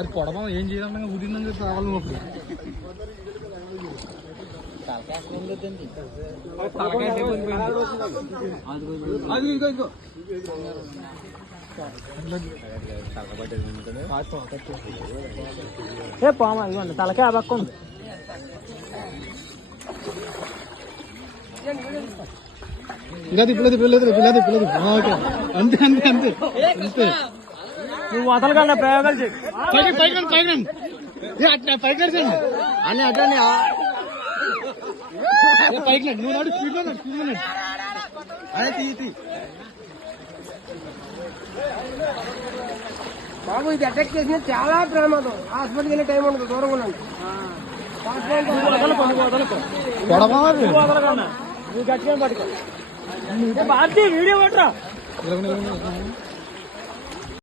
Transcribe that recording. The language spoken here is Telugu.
అది పొడమా ఏం చేయాలన్నా ఉదిందని చెప్పి రావాలి అప్పుడు పామా ఇవ్వండి తలకే ఆ పక్క ఉంది ఇంకా పిల్లది ఓకే అంతే అంతే అంతే అంతే నువ్వు వదలకండి ప్రయోగాలు చేయి పైకి అని అట్లా పైకి నువ్వు నాడు స్పీడ్ లో అదే తీ బాబు ఇది అటాక్ చేసిన చాలా ప్రమాదం హాస్పిటల్కి వెళ్ళే టైం ఉండదు దూరంగా ఉండండి నువ్వు గట్టిగా పట్టుకో భారతీయ వీడియో పట్టరా